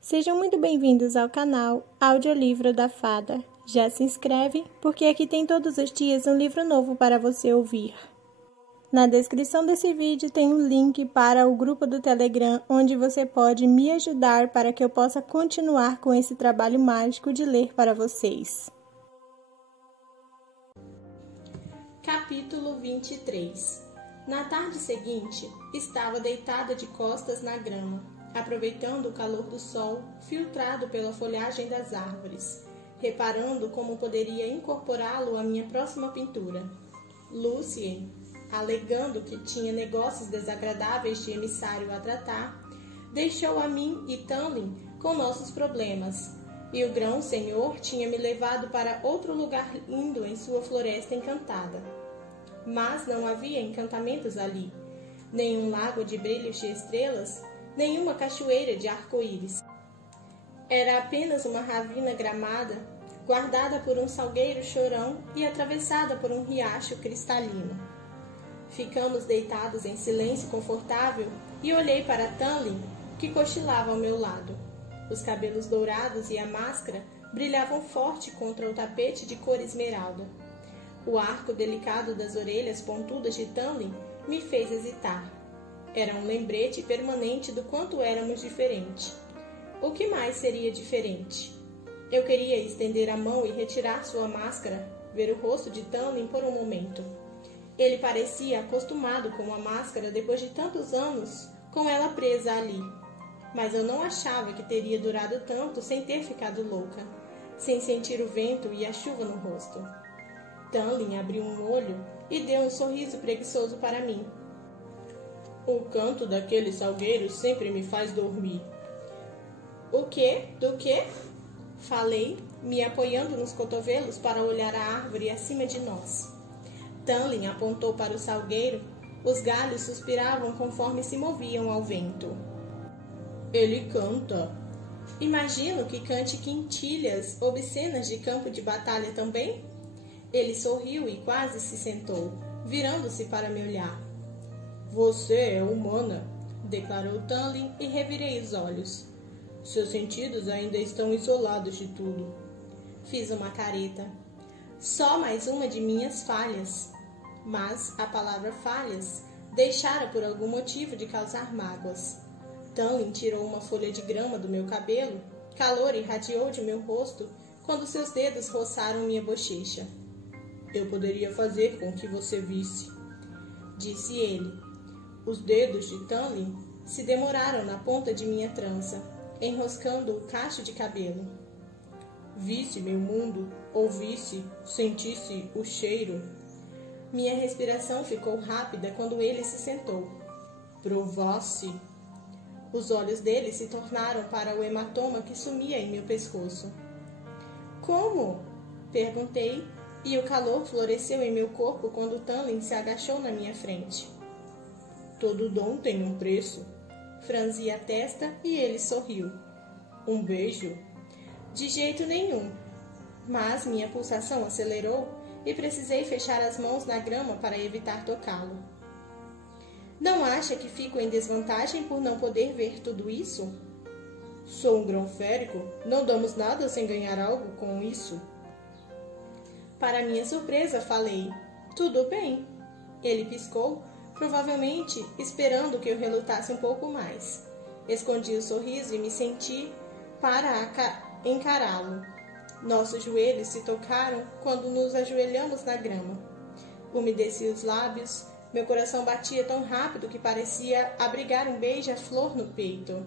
Sejam muito bem-vindos ao canal Audiolivro da Fada. Já se inscreve, porque aqui tem todos os dias um livro novo para você ouvir. Na descrição desse vídeo tem um link para o grupo do Telegram, onde você pode me ajudar para que eu possa continuar com esse trabalho mágico de ler para vocês. Capítulo 23. Na tarde seguinte, estava deitada de costas na grama, aproveitando o calor do sol filtrado pela folhagem das árvores, reparando como poderia incorporá-lo à minha próxima pintura. Lucien, alegando que tinha negócios desagradáveis de emissário a tratar, deixou a mim e Tanlin com nossos problemas, e o grão-senhor tinha me levado para outro lugar lindo em sua floresta encantada. Mas não havia encantamentos ali, nenhum lago de brilhos de estrelas, nenhuma cachoeira de arco-íris. Era apenas uma ravina gramada, guardada por um salgueiro chorão e atravessada por um riacho cristalino. Ficamos deitados em silêncio confortável e olhei para Tanlin, que cochilava ao meu lado. Os cabelos dourados e a máscara brilhavam forte contra o tapete de cor esmeralda. O arco delicado das orelhas pontudas de Tanlin me fez hesitar. Era um lembrete permanente do quanto éramos diferentes. O que mais seria diferente? Eu queria estender a mão e retirar sua máscara, ver o rosto de Tanlin por um momento. Ele parecia acostumado com a máscara depois de tantos anos, com ela presa ali. Mas eu não achava que teria durado tanto sem ter ficado louca, sem sentir o vento e a chuva no rosto. Tanlin abriu um olho e deu um sorriso preguiçoso para mim. O canto daquele salgueiro sempre me faz dormir. O quê? Do quê? Falei, me apoiando nos cotovelos para olhar a árvore acima de nós. Tanlin apontou para o salgueiro. Os galhos suspiravam conforme se moviam ao vento. Ele canta. Imagino que cante quintilhas obscenas de campo de batalha também? Ele sorriu e quase se sentou, virando-se para me olhar. Você é humana, declarou Tanlin e revirei os olhos. Seus sentidos ainda estão isolados de tudo. Fiz uma careta. Só mais uma de minhas falhas. Mas a palavra falhas deixara por algum motivo de causar mágoas. Tanlin tirou uma folha de grama do meu cabelo, calor irradiou de meu rosto quando seus dedos roçaram minha bochecha. Eu poderia fazer com que você visse, disse ele. Os dedos de Tanlin se demoraram na ponta de minha trança, enroscando o cacho de cabelo. Visse meu mundo, ouvisse, sentisse o cheiro. Minha respiração ficou rápida quando ele se sentou. Provasse. Os olhos dele se tornaram para o hematoma que sumia em meu pescoço. Como? Perguntei, e o calor floresceu em meu corpo quando Tanlin se agachou na minha frente. Todo dom tem um preço. Franzi a testa e ele sorriu. Um beijo? De jeito nenhum. Mas minha pulsação acelerou e precisei fechar as mãos na grama para evitar tocá-lo. Não acha que fico em desvantagem por não poder ver tudo isso? Sou um grão férico. Não damos nada sem ganhar algo com isso. Para minha surpresa, falei. Tudo bem. Ele piscou, provavelmente esperando que eu relutasse um pouco mais. Escondi o sorriso e me senti para encará-lo. Nossos joelhos se tocaram quando nos ajoelhamos na grama. Umedeci os lábios, meu coração batia tão rápido que parecia abrigar um beija-flor no peito.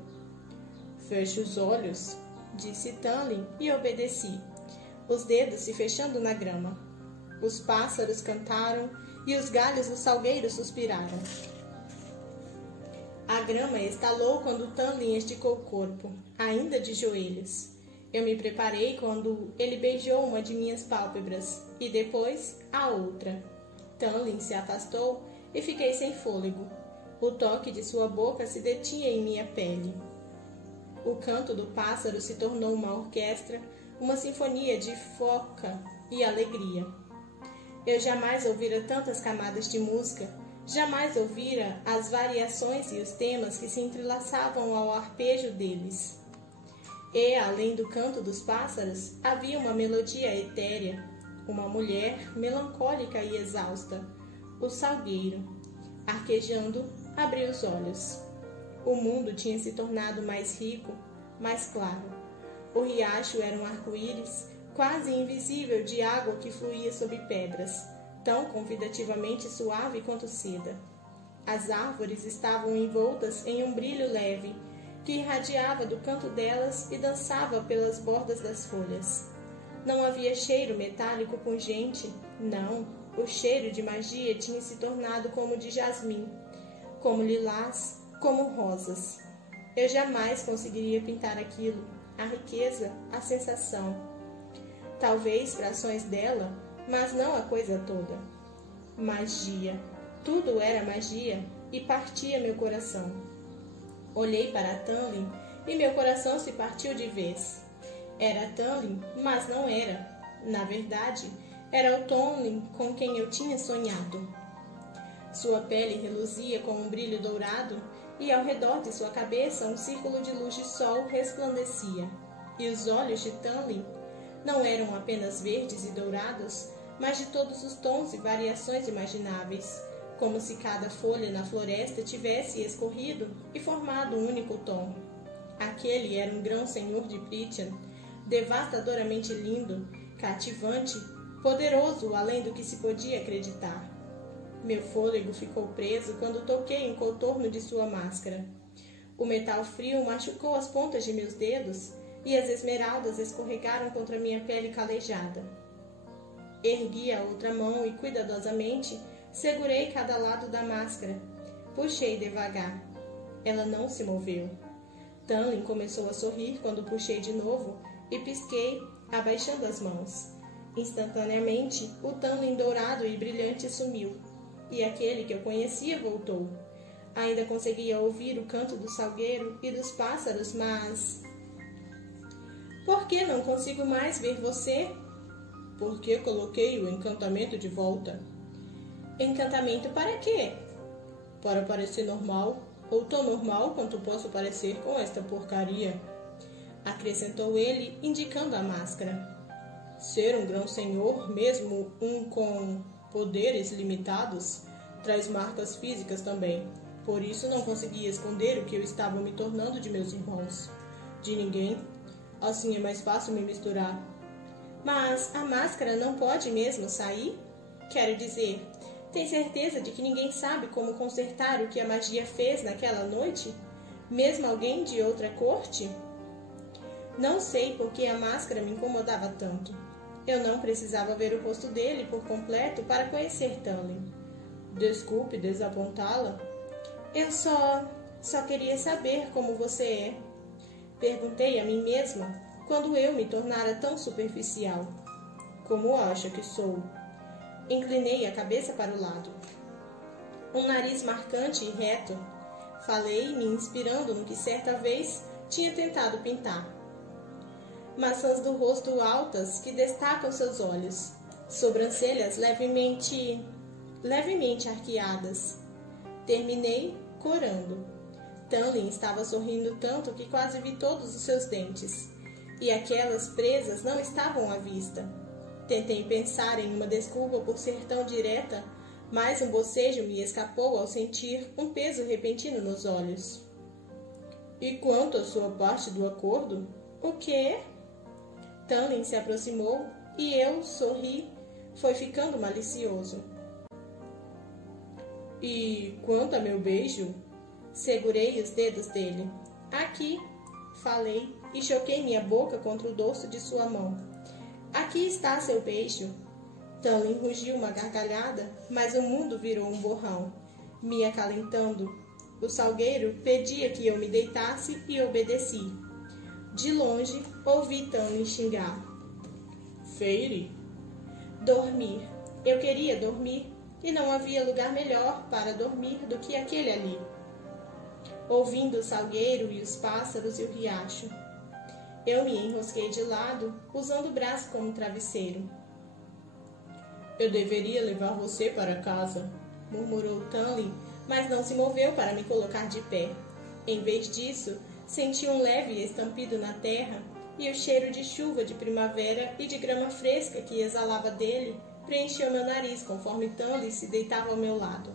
Feche os olhos, disse Tanlin e obedeci, os dedos se fechando na grama. Os pássaros cantaram e os galhos do salgueiro suspiraram. A grama estalou quando Tanlin esticou o corpo, ainda de joelhos. Eu me preparei quando ele beijou uma de minhas pálpebras e depois a outra. Tanlin se afastou e fiquei sem fôlego. O toque de sua boca se detinha em minha pele. O canto do pássaro se tornou uma orquestra, uma sinfonia de foca e alegria. Eu jamais ouvira tantas camadas de música, jamais ouvira as variações e os temas que se entrelaçavam ao arpejo deles. E, além do canto dos pássaros, havia uma melodia etérea, uma mulher melancólica e exausta, o salgueiro. Arquejando, abriu os olhos. O mundo tinha se tornado mais rico, mais claro. O riacho era um arco-íris, quase invisível, de água que fluía sob pedras, tão convidativamente suave quanto seda. As árvores estavam envoltas em um brilho leve, que irradiava do canto delas e dançava pelas bordas das folhas. Não havia cheiro metálico pungente, não. O cheiro de magia tinha se tornado como de jasmim, como lilás, como rosas. Eu jamais conseguiria pintar aquilo, a riqueza, a sensação. Talvez frações dela, mas não a coisa toda. Magia. Tudo era magia e partia meu coração. Olhei para Tanlin e meu coração se partiu de vez. Era Tanlin, mas não era. Na verdade, era o Tanlin com quem eu tinha sonhado. Sua pele reluzia com um brilho dourado e ao redor de sua cabeça um círculo de luz de sol resplandecia. E os olhos de Tanlin não eram apenas verdes e dourados, mas de todos os tons e variações imagináveis, como se cada folha na floresta tivesse escorrido e formado um único tom. Aquele era um grão-senhor de Prythian, devastadoramente lindo, cativante, poderoso além do que se podia acreditar. Meu fôlego ficou preso quando toquei um contorno de sua máscara. O metal frio machucou as pontas de meus dedos e as esmeraldas escorregaram contra minha pele calejada. Ergui a outra mão e cuidadosamente segurei cada lado da máscara. Puxei devagar. Ela não se moveu. Tanlin começou a sorrir quando puxei de novo e pisquei, abaixando as mãos. Instantaneamente, o Tanlin dourado e brilhante sumiu, e aquele que eu conhecia voltou. Ainda conseguia ouvir o canto do salgueiro e dos pássaros, mas... Por que não consigo mais ver você? Porque coloquei o encantamento de volta. Encantamento para quê? Para parecer normal, ou tão normal quanto posso parecer com esta porcaria, acrescentou ele, indicando a máscara. Ser um grão-senhor, mesmo um com poderes limitados, traz marcas físicas também. Por isso não conseguia esconder o que eu estava me tornando de meus irmãos. De ninguém. Assim é mais fácil me misturar. Mas a máscara não pode mesmo sair? Quero dizer, tem certeza de que ninguém sabe como consertar o que a magia fez naquela noite? Mesmo alguém de outra corte? Não sei por que a máscara me incomodava tanto. Eu não precisava ver o rosto dele por completo para conhecer Tanlin. Desculpe desapontá-la. Eu só queria saber como você é. Perguntei a mim mesma quando eu me tornara tão superficial. Como acha que sou? Inclinei a cabeça para o lado. Um nariz marcante e reto. Falei, me inspirando no que certa vez tinha tentado pintar. Maçãs do rosto altas que destacam seus olhos. Sobrancelhas levemente arqueadas. Terminei corando. Tanlin estava sorrindo tanto que quase vi todos os seus dentes. E aquelas presas não estavam à vista. Tentei pensar em uma desculpa por ser tão direta, mas um bocejo me escapou ao sentir um peso repentino nos olhos. E quanto à sua parte do acordo? O quê? Tanlin se aproximou e eu sorri. Foi ficando malicioso. E quanto a meu beijo? Segurei os dedos dele. Aqui, falei e choquei minha boca contra o dorso de sua mão. Aqui está seu beijo. Tanlin rugiu uma gargalhada, mas o mundo virou um borrão, me acalentando. O salgueiro pedia que eu me deitasse e obedeci. De longe, ouvi Tanlin xingar. Feire? Dormir. Eu queria dormir, e não havia lugar melhor para dormir do que aquele ali. Ouvindo o salgueiro e os pássaros e o riacho. Eu me enrosquei de lado, usando o braço como travesseiro. Eu deveria levar você para casa, murmurou Tanlin, mas não se moveu para me colocar de pé. Em vez disso, senti um leve estampido na terra e o cheiro de chuva de primavera e de grama fresca que exalava dele preencheu meu nariz conforme Tanley se deitava ao meu lado.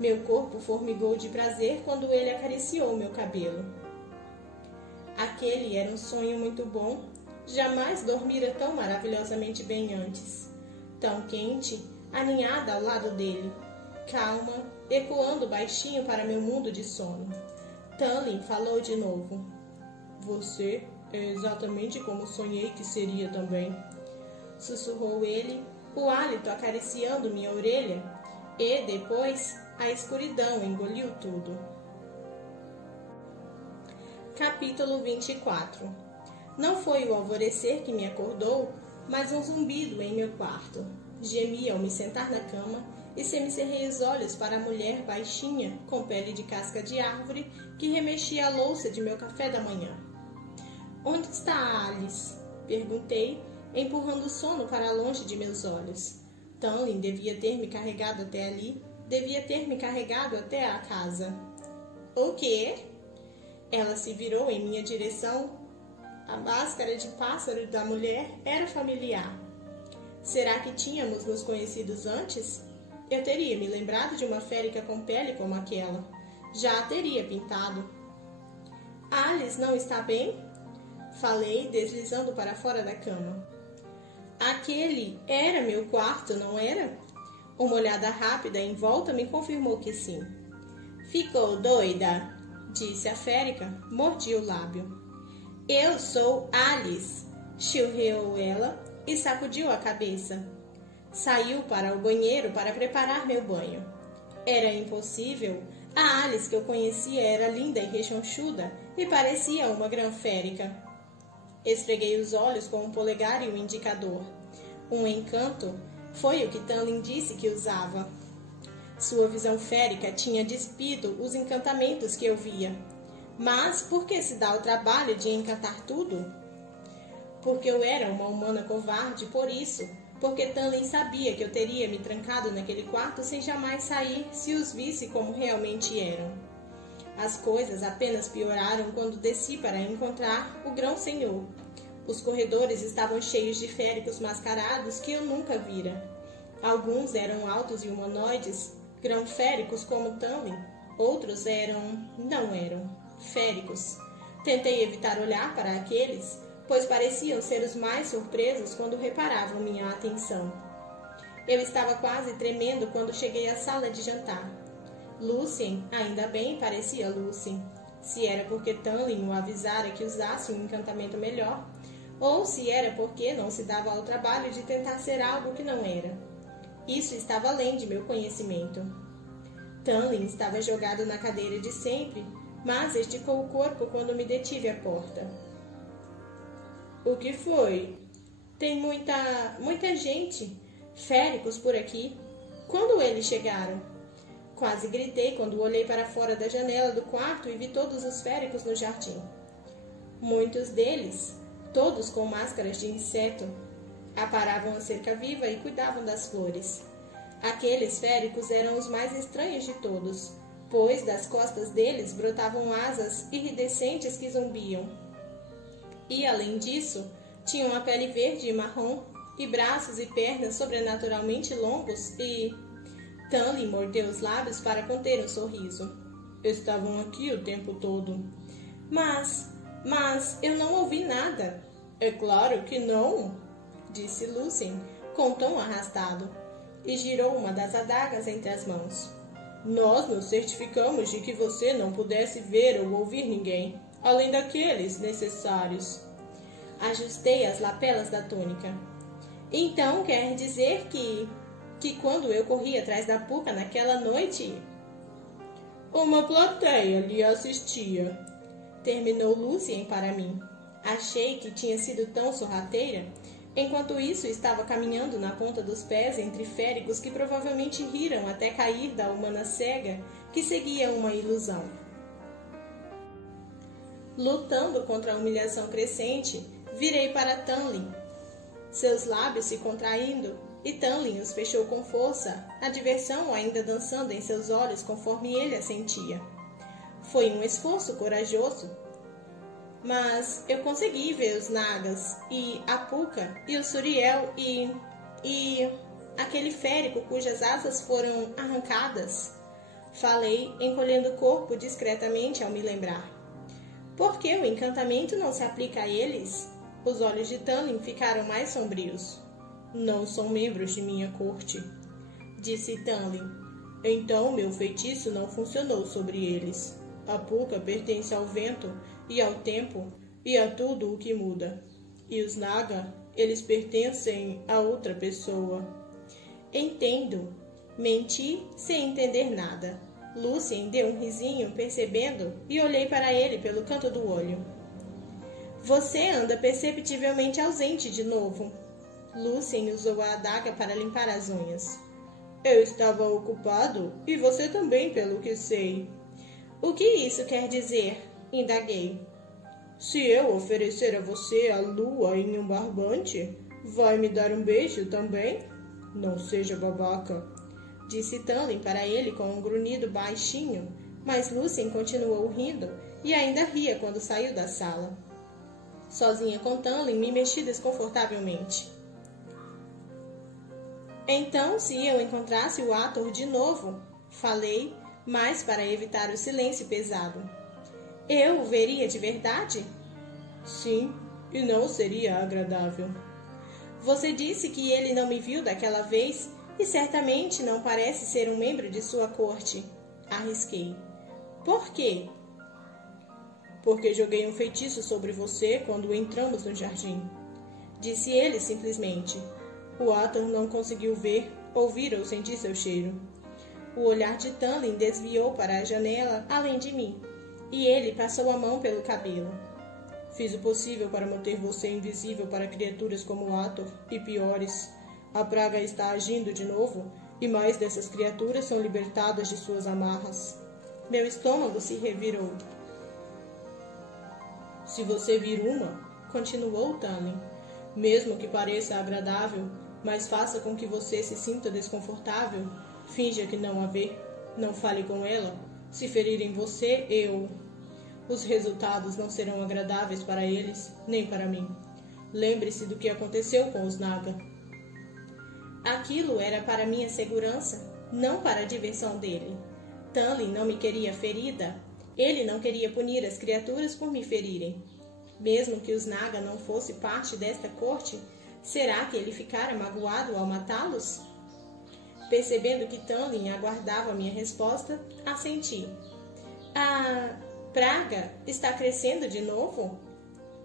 Meu corpo formigou de prazer quando ele acariciou meu cabelo. Aquele era um sonho muito bom. Jamais dormira tão maravilhosamente bem antes. Tão quente, aninhada ao lado dele. Calma, ecoando baixinho para meu mundo de sono. Tanley falou de novo. Você é exatamente como sonhei que seria também. Sussurrou ele, o hálito acariciando minha orelha, e depois a escuridão engoliu tudo. Capítulo 24. Não foi o alvorecer que me acordou, mas um zumbido em meu quarto. Gemi ao me sentar na cama e semicerrei os olhos para a mulher baixinha, com pele de casca de árvore, que remexia a louça de meu café da manhã. Onde está a Alice? Perguntei, empurrando o sono para longe de meus olhos. Tanley devia ter me carregado até ali, devia ter me carregado até a casa. O quê? Ela se virou em minha direção. A máscara de pássaro da mulher era familiar. Será que tínhamos nos conhecidos antes? Eu teria me lembrado de uma férica com pele como aquela. Já a teria pintado. Alice não está bem? Falei, deslizando para fora da cama. Aquele era meu quarto, não era? Uma olhada rápida em volta me confirmou que sim. Ficou doida? Disse a férica, mordi o lábio. Eu sou Alice, chilreou ela e sacudiu a cabeça. Saiu para o banheiro para preparar meu banho. Era impossível. A Alice que eu conhecia era linda e rechonchuda e parecia uma granférica. Esfreguei os olhos com o polegar e o indicador. Um encanto foi o que Tanley disse que usava. Sua visão férica tinha despido os encantamentos que eu via. Mas por que se dá o trabalho de encantar tudo? Porque eu era uma humana covarde, por isso. Porque Tanley sabia que eu teria me trancado naquele quarto sem jamais sair se os visse como realmente eram. As coisas apenas pioraram quando desci para encontrar o grão-senhor. Os corredores estavam cheios de féricos mascarados que eu nunca vira. Alguns eram altos e humanoides, grão-féricos como Tanley. Outros não eram, féricos. Tentei evitar olhar para aqueles, pois pareciam ser os mais surpresos quando reparavam minha atenção. Eu estava quase tremendo quando cheguei à sala de jantar. Lucien, ainda bem, parecia Lucien. Se era porque Tanley o avisara que usasse um encantamento melhor, ou se era porque não se dava ao trabalho de tentar ser algo que não era. Isso estava além de meu conhecimento. Tanley estava jogado na cadeira de sempre, mas esticou o corpo quando me detive à porta. O que foi? Tem muita gente, féricos por aqui. Quando eles chegaram? Quase gritei quando olhei para fora da janela do quarto e vi todos os féricos no jardim. Muitos deles, todos com máscaras de inseto, aparavam a cerca viva e cuidavam das flores. Aqueles féricos eram os mais estranhos de todos, pois das costas deles brotavam asas iridescentes que zumbiam. E, além disso, tinham a pele verde e marrom, e braços e pernas sobrenaturalmente longos e... Tanley mordeu os lábios para conter um sorriso. Estavam aqui o tempo todo. Mas eu não ouvi nada. É claro que não, disse Lucien, com tom arrastado, e girou uma das adagas entre as mãos. Nós nos certificamos de que você não pudesse ver ou ouvir ninguém, além daqueles necessários. Ajustei as lapelas da túnica. Então quer dizer que quando eu corri atrás da Puca naquela noite... Uma plateia lhe assistia, terminou Lucien para mim. Achei que tinha sido tão sorrateira. Enquanto isso, estava caminhando na ponta dos pés entre féricos que provavelmente riram até cair da humana cega que seguia uma ilusão. Lutando contra a humilhação crescente, virei para Tanley, seus lábios se contraindo, e Tanley os fechou com força, a diversão ainda dançando em seus olhos conforme ele a sentia. Foi um esforço corajoso. mas eu consegui ver os Nagas, e a Puka, e o Suriel, e aquele férico cujas asas foram arrancadas. Falei, encolhendo o corpo discretamente ao me lembrar. Por que o encantamento não se aplica a eles? Os olhos de Tanlin ficaram mais sombrios. Não são membros de minha corte, disse Tanlin. Então meu feitiço não funcionou sobre eles. A Puka pertence ao vento e ao tempo e a tudo o que muda. E os Naga, eles pertencem a outra pessoa. Entendo. Menti sem entender nada. Lucien deu um risinho, percebendo, e olhei para ele pelo canto do olho. Você anda perceptivelmente ausente de novo. Lucien usou a adaga para limpar as unhas. Eu estava ocupado, e você também, pelo que sei. O que isso quer dizer? Indaguei. Se eu oferecer a você a lua em um barbante, vai me dar um beijo também? Não seja babaca, disse Tanlin para ele com um grunhido baixinho, mas Lucien continuou rindo e ainda ria quando saiu da sala. Sozinha com Tanlin, me mexi desconfortavelmente. Então, se eu encontrasse o Ator de novo, falei, mas para evitar o silêncio pesado. Eu o veria de verdade? Sim, e não seria agradável. Você disse que ele não me viu daquela vez e certamente não parece ser um membro de sua corte. Arrisquei. Por quê? Porque joguei um feitiço sobre você quando entramos no jardim. Disse ele simplesmente. O Ator não conseguiu ver, ouvir ou sentir seu cheiro. O olhar de Tanlin desviou para a janela além de mim, e ele passou a mão pelo cabelo. Fiz o possível para manter você invisível para criaturas como o Ator e piores. A praga está agindo de novo, e mais dessas criaturas são libertadas de suas amarras. Meu estômago se revirou. Se você vir uma, continuou Tanlin, mesmo que pareça agradável, mas faça com que você se sinta desconfortável, finja que não a vê, não fale com ela. Se ferirem você, os resultados não serão agradáveis para eles, nem para mim. Lembre-se do que aconteceu com os Naga. Aquilo era para minha segurança, não para a diversão dele. Tanlin não me queria ferida. Ele não queria punir as criaturas por me ferirem. Mesmo que os Naga não fossem parte desta corte, será que ele ficara magoado ao matá-los? Percebendo que Tanlin aguardava minha resposta, assenti. A praga está crescendo de novo?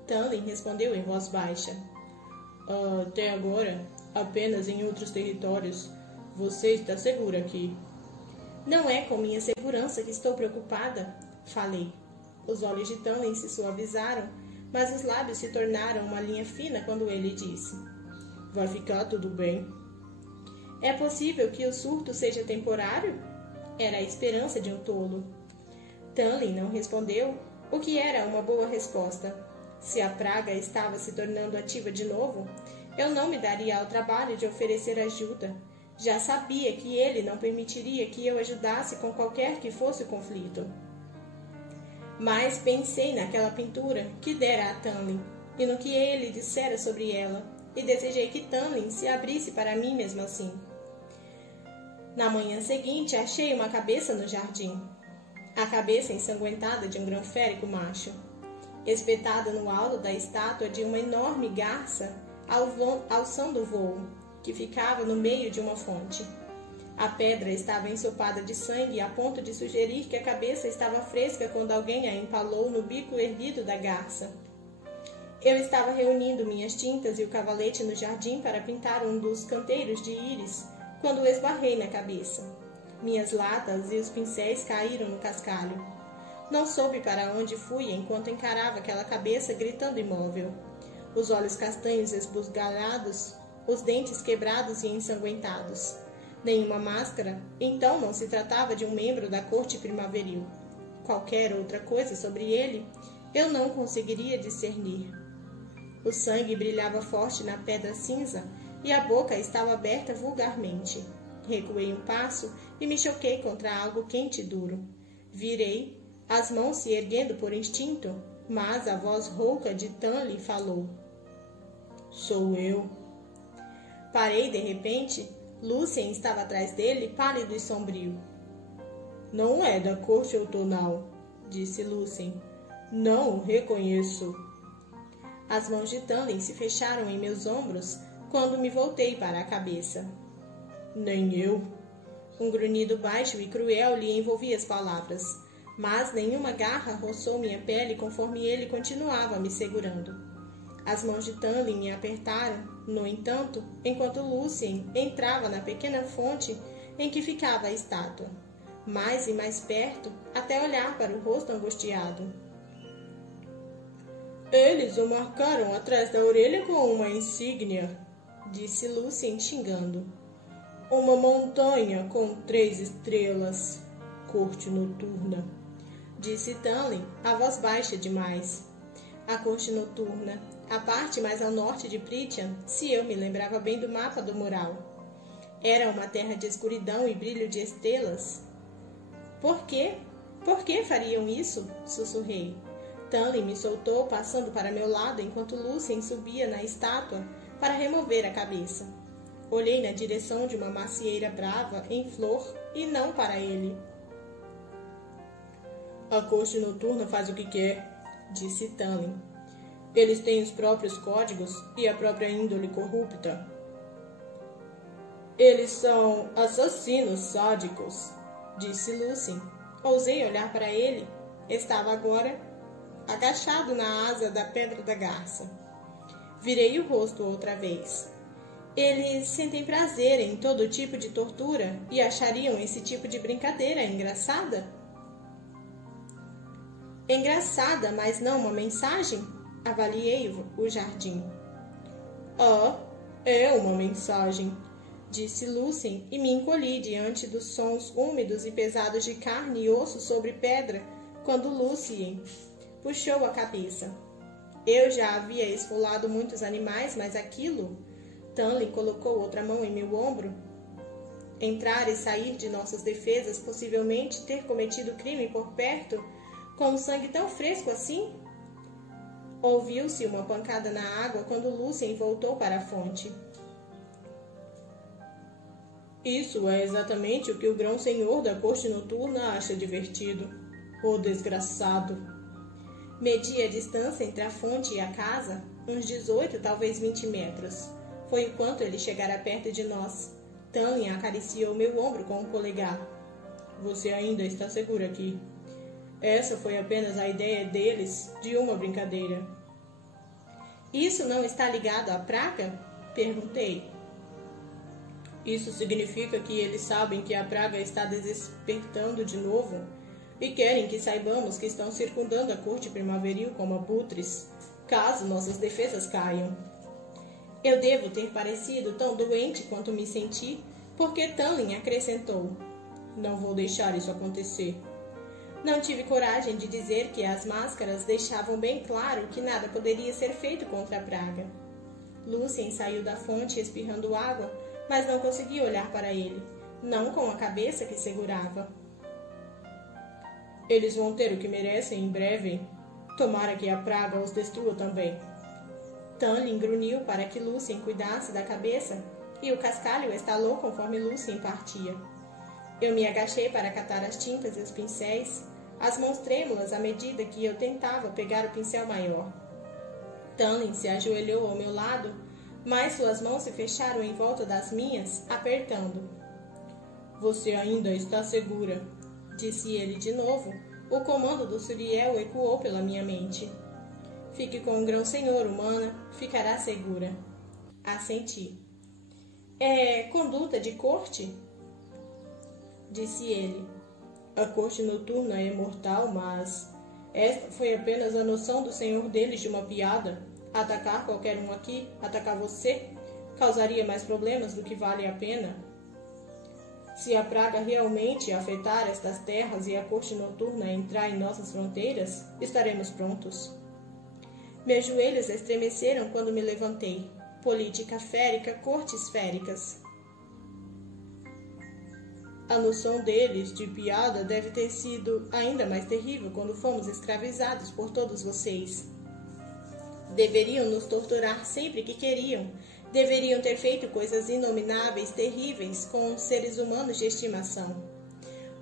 Tanlin respondeu em voz baixa. Até agora, apenas em outros territórios. Você está segura aqui? Não é com minha segurança que estou preocupada, falei. Os olhos de Tanlin se suavizaram, mas os lábios se tornaram uma linha fina quando ele disse. Vai ficar tudo bem. É possível que o surto seja temporário? Era a esperança de um tolo. Tanlin não respondeu, o que era uma boa resposta. Se a praga estava se tornando ativa de novo, eu não me daria ao trabalho de oferecer ajuda. Já sabia que ele não permitiria que eu ajudasse com qualquer que fosse o conflito. Mas pensei naquela pintura que dera a Tanlin e no que ele dissera sobre ela, e desejei que Tanlin se abrisse para mim mesmo assim. Na manhã seguinte, achei uma cabeça no jardim. A cabeça ensanguentada de um grão-férico macho, espetada no alto da estátua de uma enorme garça alçando o voo, que ficava no meio de uma fonte. A pedra estava ensopada de sangue a ponto de sugerir que a cabeça estava fresca quando alguém a empalou no bico erguido da garça. Eu estava reunindo minhas tintas e o cavalete no jardim para pintar um dos canteiros de íris, quando esbarrei na cabeça. Minhas latas e os pincéis caíram no cascalho. Não soube para onde fui enquanto encarava aquela cabeça gritando imóvel. Os olhos castanhos esbugalhados, os dentes quebrados e ensanguentados. Nenhuma máscara, então não se tratava de um membro da corte primaveril. Qualquer outra coisa sobre ele, eu não conseguiria discernir. O sangue brilhava forte na pedra cinza e a boca estava aberta vulgarmente. Recuei um passo e me choquei contra algo quente e duro. Virei, as mãos se erguendo por instinto, mas a voz rouca de Tanley falou: Sou eu. Parei de repente. Lúthien estava atrás dele, pálido e sombrio. Não é da corte outonal, disse Lúthien. Não o reconheço. As mãos de Tanley se fecharam em meus ombros quando me voltei para a cabeça. Nem eu. Um grunhido baixo e cruel lhe envolvia as palavras, mas nenhuma garra roçou minha pele conforme ele continuava me segurando. As mãos de Tanley me apertaram, no entanto, enquanto Lúthien entrava na pequena fonte em que ficava a estátua, mais e mais perto, até olhar para o rosto angustiado. Eles o marcaram atrás da orelha com uma insígnia, disse Lúthien xingando. Uma montanha com 3 estrelas, corte noturna, disse Tanley, a voz baixa demais. A corte noturna, a parte mais ao norte de Prythian, se eu me lembrava bem do mapa do mural. Era uma terra de escuridão e brilho de estrelas. Por quê? Por que fariam isso? Sussurrei. Tanley me soltou, passando para meu lado enquanto Lúthien subia na estátua para remover a cabeça. Olhei na direção de uma macieira brava em flor e não para ele. A corte noturna faz o que quer, disse Tanley. Eles têm os próprios códigos e a própria índole corrupta. Eles são assassinos sádicos, disse Lúthien. Ousei olhar para ele. Estava agora agachado na asa da pedra da garça. Virei o rosto outra vez. Eles sentem prazer em todo tipo de tortura e achariam esse tipo de brincadeira engraçada? Engraçada, mas não uma mensagem? Avaliei o jardim. Ah, é uma mensagem, disse Lúthien e me encolhi diante dos sons úmidos e pesados de carne e osso sobre pedra quando Lúthien puxou a cabeça. Eu já havia esfolado muitos animais, mas aquilo... Tanley colocou outra mão em meu ombro. Entrar e sair de nossas defesas, possivelmente ter cometido crime por perto, com um sangue tão fresco assim? Ouviu-se uma pancada na água quando Lúthien voltou para a fonte. Isso é exatamente o que o grão-senhor da corte noturna acha divertido. O desgraçado. Medi a distância entre a fonte e a casa, uns 18, talvez 20 metros. Foi o quanto ele chegara perto de nós. Tanley acariciou meu ombro com o polegar. Você ainda está seguro aqui. Essa foi apenas a ideia deles de uma brincadeira. Isso não está ligado à praga? Perguntei. Isso significa que eles sabem que a praga está despertando de novo e querem que saibamos que estão circundando a corte primaveril como abutres, caso nossas defesas caiam. Eu devo ter parecido tão doente quanto me senti, porque Tanley acrescentou. Não vou deixar isso acontecer. Não tive coragem de dizer que as máscaras deixavam bem claro que nada poderia ser feito contra a praga. Lúthien saiu da fonte espirrando água, mas não consegui olhar para ele, não com a cabeça que segurava. Eles vão ter o que merecem em breve. Tomara que a praga os destrua também. Tanley grunhiu para que Lúthien cuidasse da cabeça, e o cascalho estalou conforme Lúthien partia. Eu me agachei para catar as tintas e os pincéis, as mãos trêmulas à medida que eu tentava pegar o pincel maior. Tanley se ajoelhou ao meu lado, mas suas mãos se fecharam em volta das minhas, apertando. Você ainda está segura, disse ele de novo. O comando do Suriel ecoou pela minha mente. Fique com o grão-senhor, humana, ficará segura. Assenti. É conduta de corte? Disse ele. A corte noturna é mortal, mas esta foi apenas a noção do senhor deles de uma piada. Atacar qualquer um aqui, atacar você, causaria mais problemas do que vale a pena. Se a praga realmente afetar estas terras e a corte noturna entrar em nossas fronteiras, estaremos prontos. Meus joelhos estremeceram quando me levantei. Política férica, cortes féricas. A noção deles de piada deve ter sido ainda mais terrível quando fomos escravizados por todos vocês. Deveriam nos torturar sempre que queriam. Deveriam ter feito coisas inomináveis, terríveis, com seres humanos de estimação.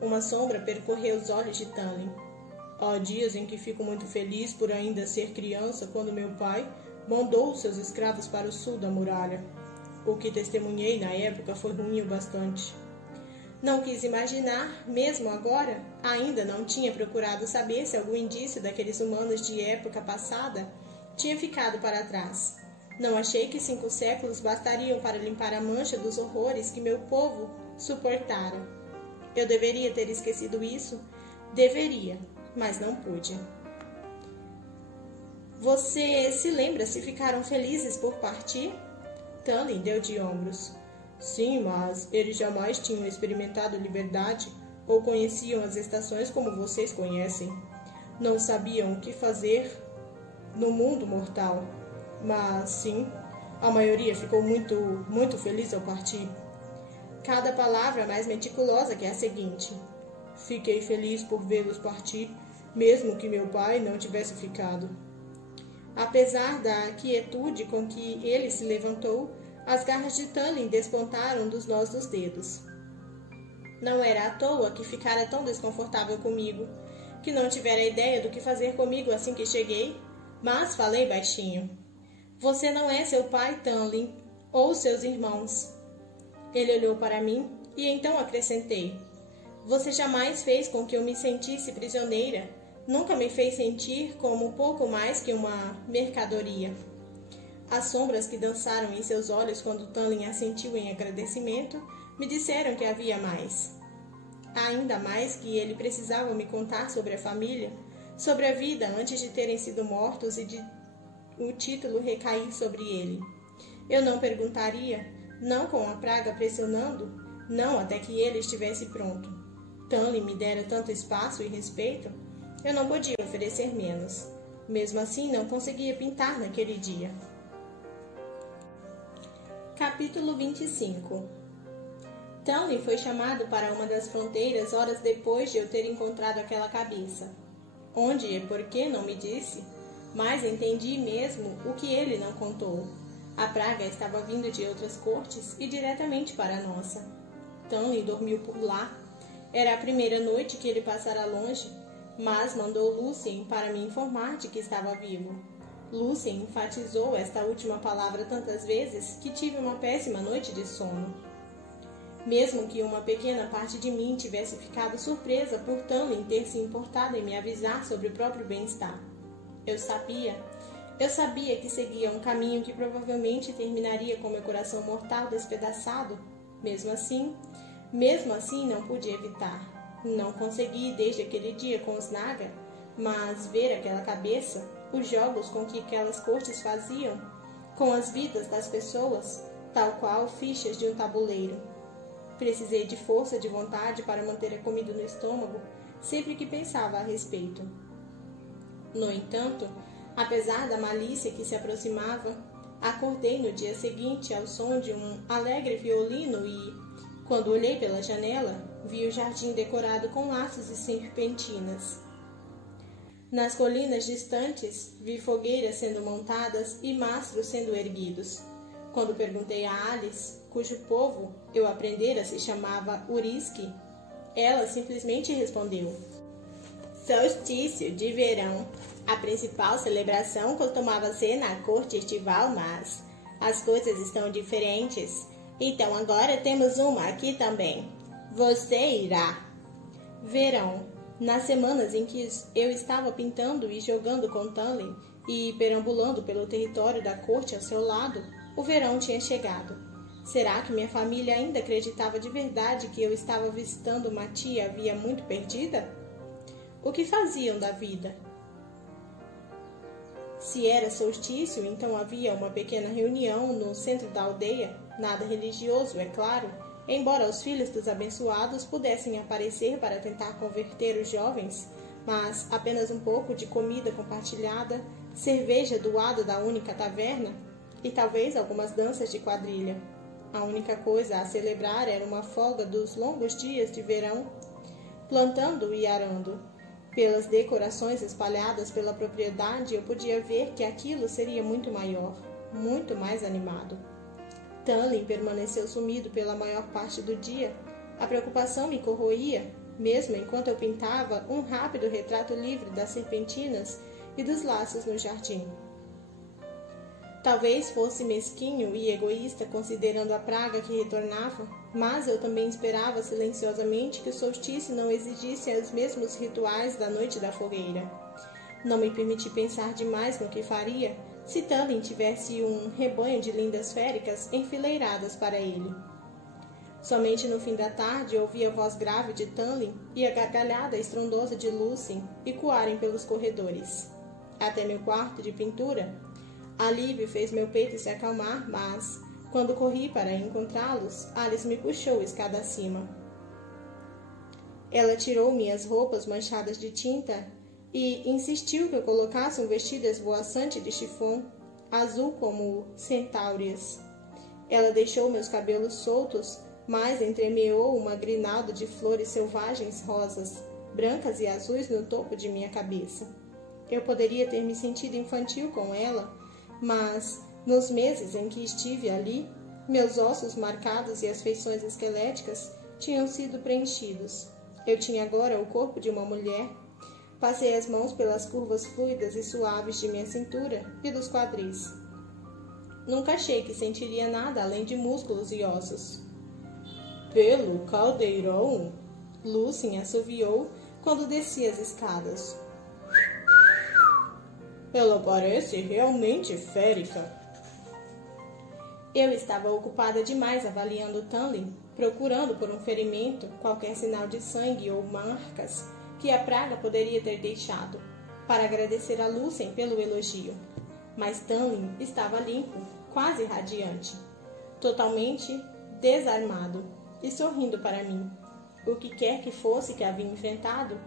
Uma sombra percorreu os olhos de Tanley. Há dias em que fico muito feliz por ainda ser criança quando meu pai mandou seus escravos para o sul da muralha. O que testemunhei na época foi ruim o bastante. Não quis imaginar, mesmo agora, ainda não tinha procurado saber se algum indício daqueles humanos de época passada tinha ficado para trás. Não achei que 5 séculos bastariam para limpar a mancha dos horrores que meu povo suportara. Eu deveria ter esquecido isso? Deveria, mas não pude. Você se lembra se ficaram felizes por partir? Tanley deu de ombros. Sim, mas eles jamais tinham experimentado liberdade ou conheciam as estações como vocês conhecem. Não sabiam o que fazer no mundo mortal. Mas, sim, a maioria ficou muito feliz ao partir. Cada palavra mais meticulosa que a seguinte. Fiquei feliz por vê-los partir, mesmo que meu pai não tivesse ficado. Apesar da quietude com que ele se levantou, as garras de Tanley despontaram dos nós dos dedos. Não era à toa que ficara tão desconfortável comigo, que não tivera ideia do que fazer comigo assim que cheguei, mas falei baixinho. Você não é seu pai, Tanley, ou seus irmãos. Ele olhou para mim e então acrescentei. Você jamais fez com que eu me sentisse prisioneira, nunca me fez sentir como pouco mais que uma mercadoria. As sombras que dançaram em seus olhos quando Tanley assentiu em agradecimento me disseram que havia mais. Ainda mais que ele precisava me contar sobre a família, sobre a vida antes de terem sido mortos e de o título recair sobre ele. Eu não perguntaria, não com a praga pressionando, não até que ele estivesse pronto. Tanley me dera tanto espaço e respeito, eu não podia oferecer menos. Mesmo assim, não conseguia pintar naquele dia. Capítulo 25. Tanley foi chamado para uma das fronteiras horas depois de eu ter encontrado aquela cabeça. Onde e por que não me disse, mas entendi mesmo o que ele não contou. A praga estava vindo de outras cortes e diretamente para a nossa. Tanley dormiu por lá. Era a primeira noite que ele passara longe, mas mandou Lucien para me informar de que estava vivo. Lucien enfatizou esta última palavra tantas vezes que tive uma péssima noite de sono. Mesmo que uma pequena parte de mim tivesse ficado surpresa por Tanley ter se importado em me avisar sobre o próprio bem-estar. Eu sabia que seguia um caminho que provavelmente terminaria com meu coração mortal despedaçado. Mesmo assim não pude evitar. Não consegui desde aquele dia com os Naga, mas ver aquela cabeça, os jogos com que aquelas cortes faziam, com as vidas das pessoas, tal qual fichas de um tabuleiro. Precisei de força de vontade para manter a comida no estômago sempre que pensava a respeito. No entanto, apesar da malícia que se aproximava, acordei no dia seguinte ao som de um alegre violino e, quando olhei pela janela, vi o jardim decorado com laços e serpentinas. Nas colinas distantes, vi fogueiras sendo montadas e mastros sendo erguidos. Quando perguntei a Alice, cujo povo eu aprendera se chamava Uriski, ela simplesmente respondeu: solstício de verão. A principal celebração costumava ser na corte estival, mas as coisas estão diferentes. Então agora temos uma aqui também. Você irá. Verão. Nas semanas em que eu estava pintando e jogando com Tanley e perambulando pelo território da corte ao seu lado, o verão tinha chegado. Será que minha família ainda acreditava de verdade que eu estava visitando uma tia havia muito perdida? O que faziam da vida? Se era solstício, então havia uma pequena reunião no centro da aldeia, nada religioso, é claro, embora os filhos dos abençoados pudessem aparecer para tentar converter os jovens, mas apenas um pouco de comida compartilhada, cerveja doada da única taverna e talvez algumas danças de quadrilha. A única coisa a celebrar era uma folga dos longos dias de verão, plantando e arando. Pelas decorações espalhadas pela propriedade, eu podia ver que aquilo seria muito maior, muito mais animado. Tanlin permaneceu sumido pela maior parte do dia. A preocupação me corroía, mesmo enquanto eu pintava um rápido retrato livre das serpentinas e dos laços no jardim. Talvez fosse mesquinho e egoísta considerando a praga que retornava, mas eu também esperava silenciosamente que o solstício não exigisse os mesmos rituais da noite da fogueira. Não me permiti pensar demais no que faria se Tanlin tivesse um rebanho de lindas féricas enfileiradas para ele. Somente no fim da tarde ouvi a voz grave de Tanlin e a gargalhada estrondosa de Lucien ecoarem pelos corredores. Até meu quarto de pintura, a alívio fez meu peito se acalmar, mas, quando corri para encontrá-los, Alice me puxou escada acima. Ela tirou minhas roupas manchadas de tinta e insistiu que eu colocasse um vestido esvoaçante de chifon, azul como centáureas. Ela deixou meus cabelos soltos, mas entremeou uma grinalda de flores selvagens rosas, brancas e azuis no topo de minha cabeça. Eu poderia ter me sentido infantil com ela, mas, nos meses em que estive ali, meus ossos marcados e as feições esqueléticas tinham sido preenchidos. Eu tinha agora o corpo de uma mulher. Passei as mãos pelas curvas fluidas e suaves de minha cintura e dos quadris. Nunca achei que sentiria nada além de músculos e ossos. Pelo caldeirão, Lucien assoviou quando descia as escadas. Ela parece realmente férica. Eu estava ocupada demais avaliando Tanlin, procurando por um ferimento, qualquer sinal de sangue ou marcas que a praga poderia ter deixado, para agradecer a Lucien pelo elogio. Mas Tanlin estava limpo, quase radiante, totalmente desarmado e sorrindo para mim. O que quer que fosse que havia enfrentado,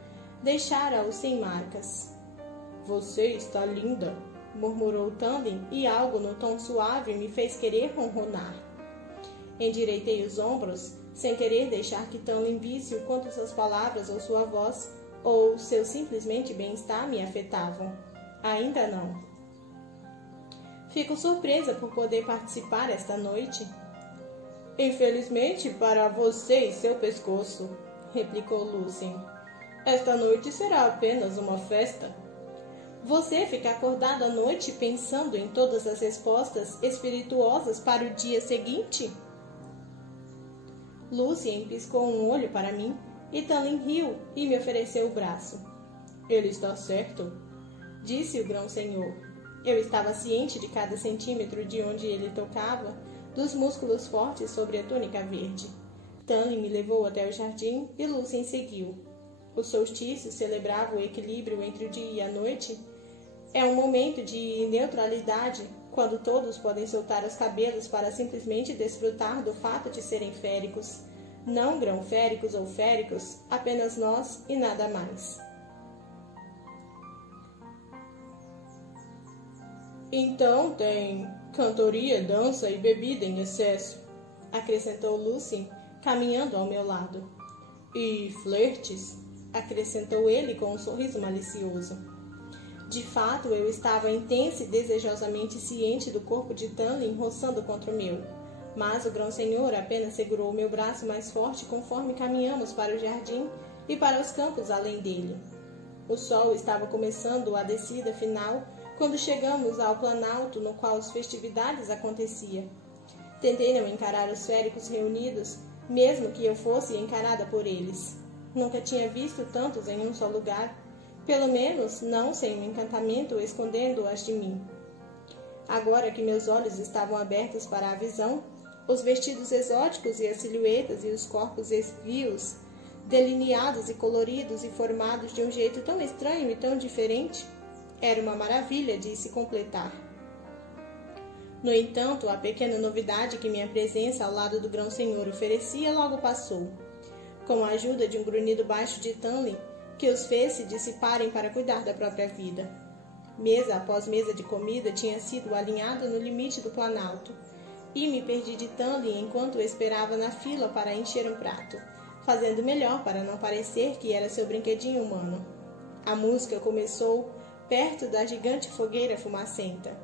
deixara-o sem marcas. Você está linda, murmurou Tanlin, e algo no tom suave me fez querer ronronar. Endireitei os ombros, sem querer deixar que Tanlin visse o quanto suas palavras ou sua voz, ou seu simplesmente bem-estar me afetavam. Ainda não. Fico surpresa por poder participar esta noite. Infelizmente para você e seu pescoço, replicou Lucien. Esta noite será apenas uma festa. Você fica acordado à noite pensando em todas as respostas espirituosas para o dia seguinte? Lucien piscou um olho para mim e Tanlin riu e me ofereceu o braço. Ele está certo, disse o grão-senhor. Eu estava ciente de cada centímetro de onde ele tocava, dos músculos fortes sobre a túnica verde. Tanlin me levou até o jardim e Lucien seguiu. O solstício celebrava o equilíbrio entre o dia e a noite. É um momento de neutralidade, quando todos podem soltar os cabelos para simplesmente desfrutar do fato de serem féricos. Não grão-féricos ou féricos, apenas nós e nada mais. Então tem cantoria, dança e bebida em excesso, acrescentou Lucien, caminhando ao meu lado. E flertes, acrescentou ele com um sorriso malicioso. De fato, eu estava intensa e desejosamente ciente do corpo de Tanlin roçando contra o meu, mas o grão-senhor apenas segurou o meu braço mais forte conforme caminhamos para o jardim e para os campos além dele. O sol estava começando a descida final quando chegamos ao planalto no qual as festividades aconteciam. Tentei não encarar os féricos reunidos, mesmo que eu fosse encarada por eles. Nunca tinha visto tantos em um só lugar, pelo menos não sem um encantamento escondendo-as de mim. Agora que meus olhos estavam abertos para a visão, os vestidos exóticos e as silhuetas e os corpos esguios, delineados e coloridos e formados de um jeito tão estranho e tão diferente, era uma maravilha de se completar. No entanto, a pequena novidade que minha presença ao lado do grão-senhor oferecia logo passou. Com a ajuda de um grunhido baixo de Tanlin, que os fez se dissiparem para cuidar da própria vida. Mesa após mesa de comida tinha sido alinhada no limite do planalto, e me perdi de Tanley enquanto esperava na fila para encher um prato, fazendo melhor para não parecer que era seu brinquedinho humano. A música começou perto da gigante fogueira fumacenta.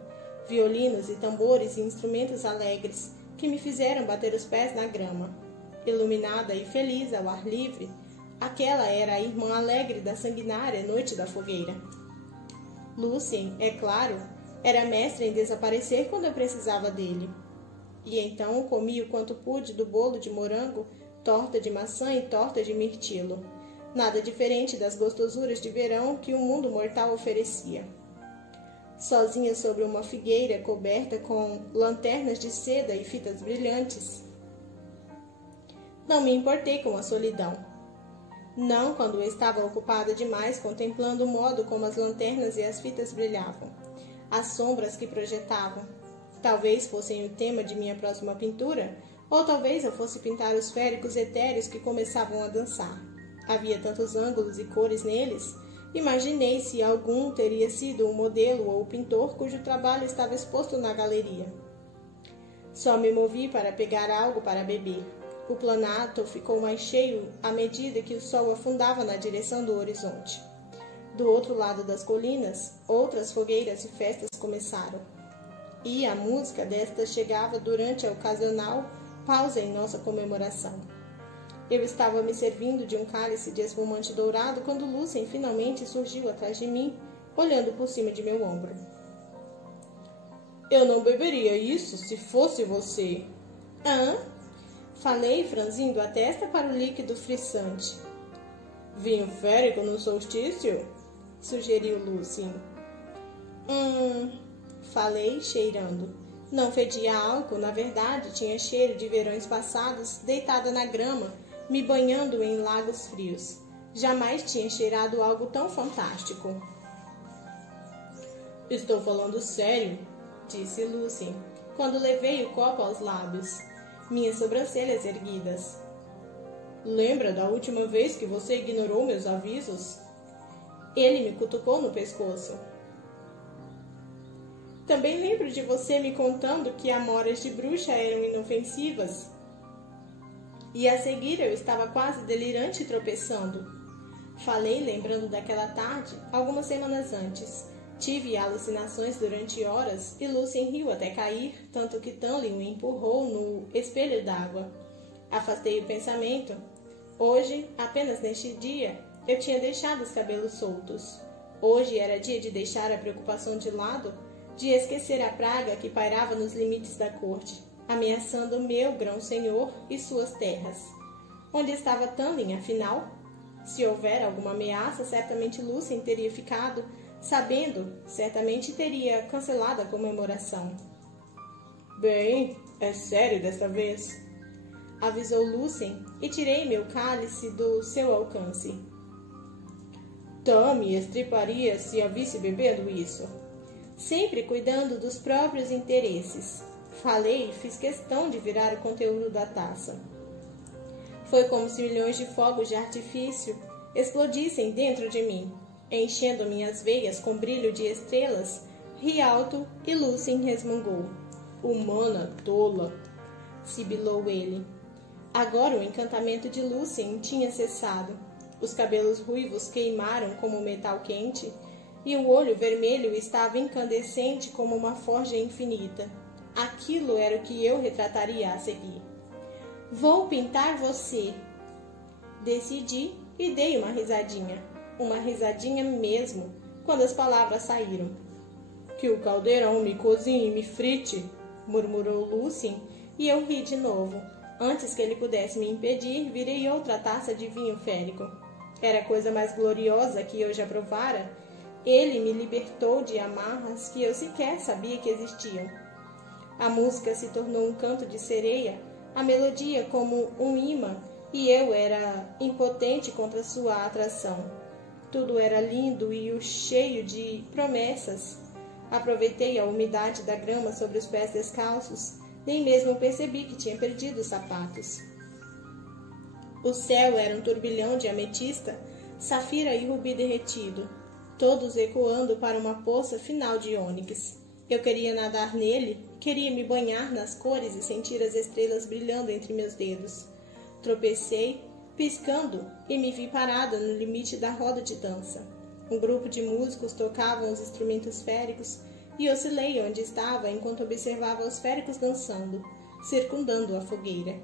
Violinos e tambores e instrumentos alegres que me fizeram bater os pés na grama. Iluminada e feliz ao ar livre, aquela era a irmã alegre da sanguinária noite da fogueira. Lucien, é claro, era mestre em desaparecer quando eu precisava dele. E então comi o quanto pude do bolo de morango, torta de maçã e torta de mirtilo. Nada diferente das gostosuras de verão que o mundo mortal oferecia. Sozinha sobre uma figueira coberta com lanternas de seda e fitas brilhantes, não me importei com a solidão. Não quando eu estava ocupada demais contemplando o modo como as lanternas e as fitas brilhavam, as sombras que projetavam. Talvez fossem o tema de minha próxima pintura, ou talvez eu fosse pintar os féricos etéreos que começavam a dançar. Havia tantos ângulos e cores neles. Imaginei se algum teria sido o modelo ou o pintor cujo trabalho estava exposto na galeria. Só me movi para pegar algo para beber. O planato ficou mais cheio à medida que o sol afundava na direção do horizonte. Do outro lado das colinas, outras fogueiras e festas começaram. E a música destas chegava durante a ocasional pausa em nossa comemoração. Eu estava me servindo de um cálice de espumante dourado quando Lucien finalmente surgiu atrás de mim, olhando por cima de meu ombro. Eu não beberia isso se fosse você. Hã? Falei, franzindo a testa para o líquido friçante. Vinho férico no solstício? Sugeriu Lucien. Falei, cheirando. Não fedia álcool, na verdade, tinha cheiro de verões passados, deitada na grama, me banhando em lagos frios. Jamais tinha cheirado algo tão fantástico. Estou falando sério, disse Lucien, quando levei o copo aos lábios, minhas sobrancelhas erguidas. Lembra da última vez que você ignorou meus avisos? Ele me cutucou no pescoço. Também lembro de você me contando que amoras de bruxa eram inofensivas. E a seguir eu estava quase delirante tropeçando. Falei lembrando daquela tarde, algumas semanas antes. Tive alucinações durante horas e Lucien riu até cair, tanto que Tanley o empurrou no espelho d'água. Afastei o pensamento. Hoje, apenas neste dia, eu tinha deixado os cabelos soltos. Hoje era dia de deixar a preocupação de lado, de esquecer a praga que pairava nos limites da corte, ameaçando meu grão-senhor e suas terras. Onde estava Tanley, afinal? Se houver alguma ameaça, certamente Lucien teria ficado. Sabendo, certamente teria cancelado a comemoração. Bem, é sério desta vez, avisou Lucien e tirei meu cálice do seu alcance. Tammy estriparia se a visse bebendo isso. Sempre cuidando dos próprios interesses. Falei e fiz questão de virar o conteúdo da taça. Foi como se milhões de fogos de artifício explodissem dentro de mim, enchendo minhas veias com brilho de estrelas. Ri alto e Lucien resmungou. Humana tola, sibilou ele. Agora o encantamento de Lucien tinha cessado. Os cabelos ruivos queimaram como metal quente, e o olho vermelho estava incandescente como uma forja infinita. Aquilo era o que eu retrataria a seguir. Vou pintar você. Decidi e dei uma risadinha mesmo, quando as palavras saíram. Que o caldeirão me cozinhe e me frite, murmurou Lucien, e eu ri de novo. Antes que ele pudesse me impedir, virei outra taça de vinho férico. Era a coisa mais gloriosa que eu já provara. Ele me libertou de amarras que eu sequer sabia que existiam. A música se tornou um canto de sereia, a melodia como um imã, e eu era impotente contra sua atração. Tudo era lindo e cheio de promessas. Aproveitei a umidade da grama sobre os pés descalços, nem mesmo percebi que tinha perdido os sapatos. O céu era um turbilhão de ametista, safira e rubi derretido, todos ecoando para uma poça final de ônix. Eu queria nadar nele, queria me banhar nas cores e sentir as estrelas brilhando entre meus dedos. Tropecei, piscando, e me vi parada no limite da roda de dança. Um grupo de músicos tocavam os instrumentos féricos e oscilei onde estava enquanto observava os féricos dançando, circundando a fogueira.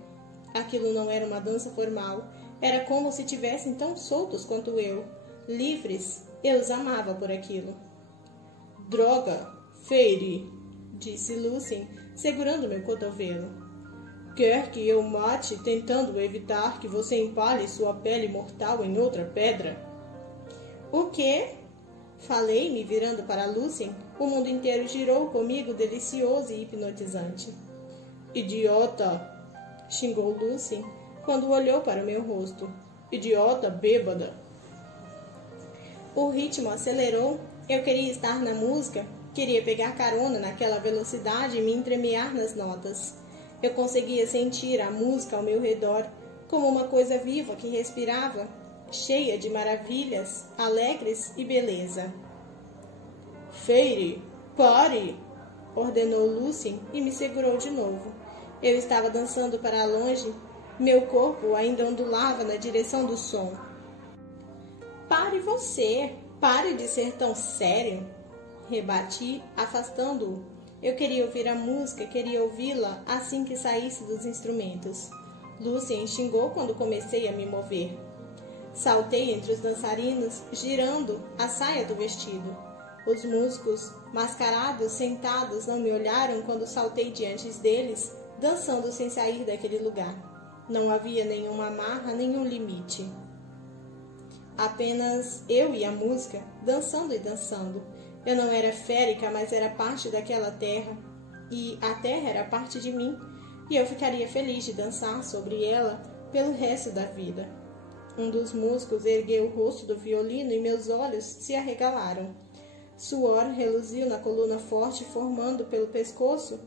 Aquilo não era uma dança formal, era como se tivessem tão soltos quanto eu, livres. Eu os amava por aquilo. Droga, Fairy, disse Lucien, segurando meu cotovelo. Quer que eu mate tentando evitar que você empalhe sua pele mortal em outra pedra? O quê? Falei, me virando para Lucien. O mundo inteiro girou comigo, delicioso e hipnotizante. Idiota! Xingou Lucien quando olhou para o meu rosto. Idiota bêbada! O ritmo acelerou. Eu queria estar na música, queria pegar carona naquela velocidade e me entremear nas notas. Eu conseguia sentir a música ao meu redor, como uma coisa viva que respirava, cheia de maravilhas, alegres e beleza. Fairy, pare! Ordenou Lucien e me segurou de novo. Eu estava dançando para longe, meu corpo ainda ondulava na direção do som. Pare você! Pare de ser tão sério! Rebati, afastando-o. Eu queria ouvir a música, queria ouvi-la assim que saísse dos instrumentos. Lucien xingou quando comecei a me mover. Saltei entre os dançarinos, girando a saia do vestido. Os músicos, mascarados, sentados, não me olharam quando saltei diante deles, dançando sem sair daquele lugar. Não havia nenhuma amarra, nenhum limite. Apenas eu e a música, dançando e dançando. Eu não era férica, mas era parte daquela terra, e a terra era parte de mim, e eu ficaria feliz de dançar sobre ela pelo resto da vida. Um dos músicos ergueu o rosto do violino e meus olhos se arregalaram. Suor reluziu na coluna forte formando pelo pescoço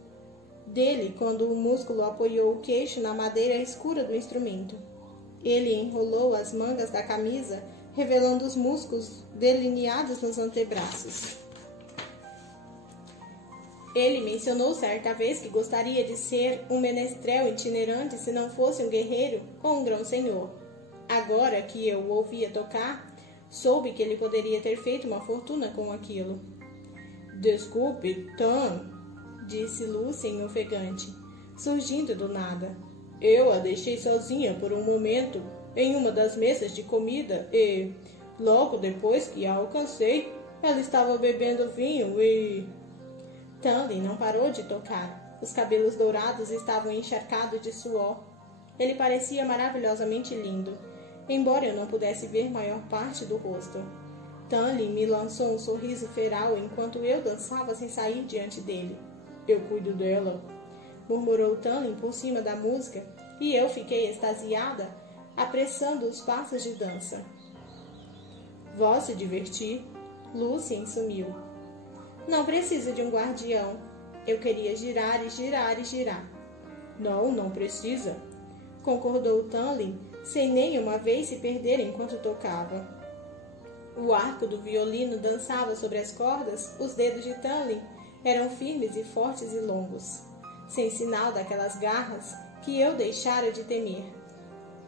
dele quando o músculo apoiou o queixo na madeira escura do instrumento. Ele enrolou as mangas da camisa, revelando os músculos delineados nos antebraços. Ele mencionou certa vez que gostaria de ser um menestrel itinerante se não fosse um guerreiro ou um grão-senhor. Agora que eu o ouvia tocar, soube que ele poderia ter feito uma fortuna com aquilo. Desculpe, Tom, disse Lucien ofegante, surgindo do nada. Eu a deixei sozinha por um momento em uma das mesas de comida e, logo depois que a alcancei, ela estava bebendo vinho e... Tanley não parou de tocar. Os cabelos dourados estavam encharcados de suor. Ele parecia maravilhosamente lindo, embora eu não pudesse ver maior parte do rosto. Tanley me lançou um sorriso feral enquanto eu dançava sem sair diante dele. Eu cuido dela, murmurou Tanley por cima da música, e eu fiquei extasiada, apressando os passos de dança. Vó se divertir. Lucien sumiu. Não preciso de um guardião. Eu queria girar e girar e girar. Não precisa, concordou Tanley, sem nem uma vez se perder enquanto tocava. O arco do violino dançava sobre as cordas, os dedos de Tanley eram firmes e fortes e longos, sem sinal daquelas garras que eu deixara de temer.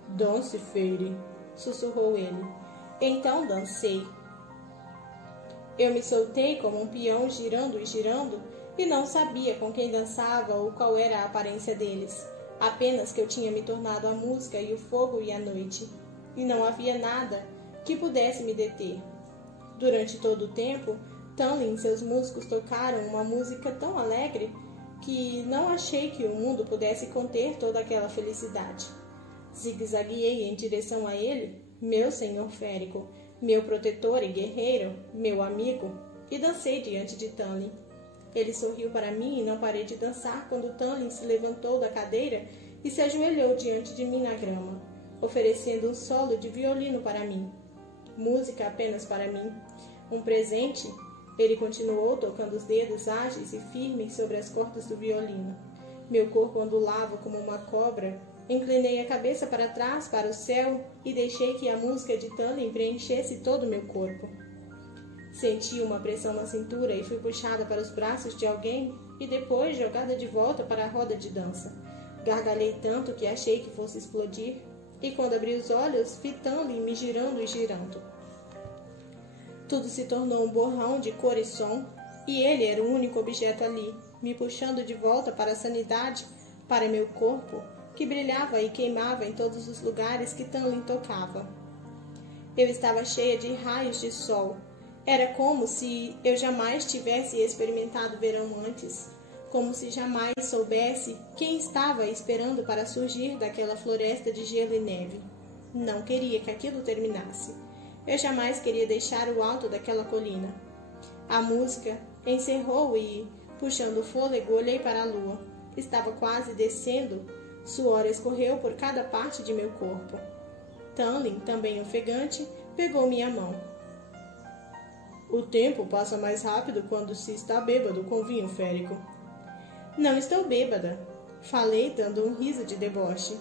Dance, Fairy, sussurrou ele. Então dancei. Eu me soltei como um peão girando e girando e não sabia com quem dançava ou qual era a aparência deles. Apenas que eu tinha me tornado a música e o fogo e a noite. E não havia nada que pudesse me deter. Durante todo o tempo, Tanley e seus músicos tocaram uma música tão alegre que não achei que o mundo pudesse conter toda aquela felicidade. Zigue-zagueei em direção a ele, meu senhor férico, meu protetor e guerreiro, meu amigo, e dancei diante de Tanley. Ele sorriu para mim e não parei de dançar quando Tanley se levantou da cadeira e se ajoelhou diante de mim na grama, oferecendo um solo de violino para mim. Música apenas para mim. Um presente. Ele continuou tocando os dedos ágeis e firmes sobre as cordas do violino. Meu corpo ondulava como uma cobra. Inclinei a cabeça para trás, para o céu, e deixei que a música de Tanley preenchesse todo o meu corpo. Senti uma pressão na cintura e fui puxada para os braços de alguém e depois jogada de volta para a roda de dança. Gargalhei tanto que achei que fosse explodir, e quando abri os olhos, vi Tanley me girando e girando. Tudo se tornou um borrão de cor e som, e ele era o único objeto ali, me puxando de volta para a sanidade, para meu corpo, que brilhava e queimava em todos os lugares que Tanley tocava. Eu estava cheia de raios de sol. Era como se eu jamais tivesse experimentado verão antes, como se jamais soubesse quem estava esperando para surgir daquela floresta de gelo e neve. Não queria que aquilo terminasse. Eu jamais queria deixar o alto daquela colina. A música encerrou e, puxando o fôlego, olhei para a lua. Estava quase descendo, suor escorreu por cada parte de meu corpo. Tanley, também ofegante, pegou minha mão. O tempo passa mais rápido quando se está bêbado com vinho férico. Não estou bêbada, falei dando um riso de deboche.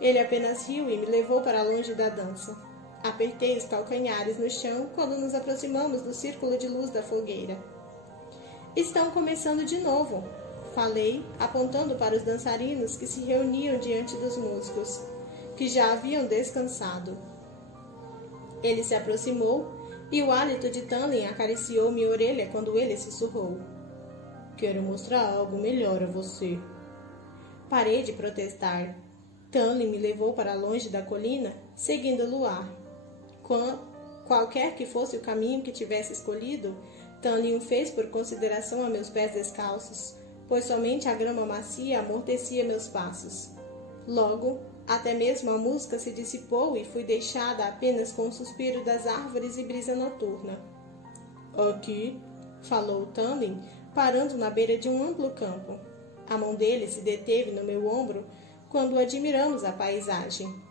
Ele apenas riu e me levou para longe da dança. Apertei os calcanhares no chão quando nos aproximamos do círculo de luz da fogueira. Estão começando de novo, falei, apontando para os dançarinos que se reuniam diante dos músicos, que já haviam descansado. Ele se aproximou e o hálito de Tanley acariciou minha orelha quando ele sussurrou. Quero mostrar algo melhor a você. Parei de protestar. Tanley me levou para longe da colina, seguindo o luar. Qualquer que fosse o caminho que tivesse escolhido, Tanley o fez por consideração a meus pés descalços, pois somente a grama macia amortecia meus passos. Logo, até mesmo a música se dissipou e fui deixada apenas com o suspiro das árvores e brisa noturna. Aqui, falou Tanley, parando na beira de um amplo campo. A mão dele se deteve no meu ombro quando admiramos a paisagem.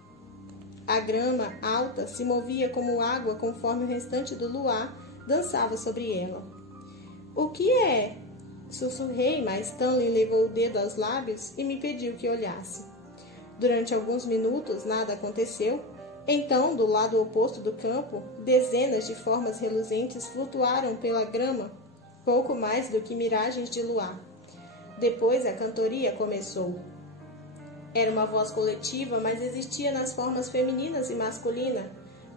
A grama alta se movia como água conforme o restante do luar dançava sobre ela. O que é? Sussurrei, mas Tanley levou o dedo aos lábios e me pediu que olhasse. Durante alguns minutos nada aconteceu. Então, do lado oposto do campo, dezenas de formas reluzentes flutuaram pela grama, pouco mais do que miragens de luar. Depois a cantoria começou. Era uma voz coletiva, mas existia nas formas femininas e masculina,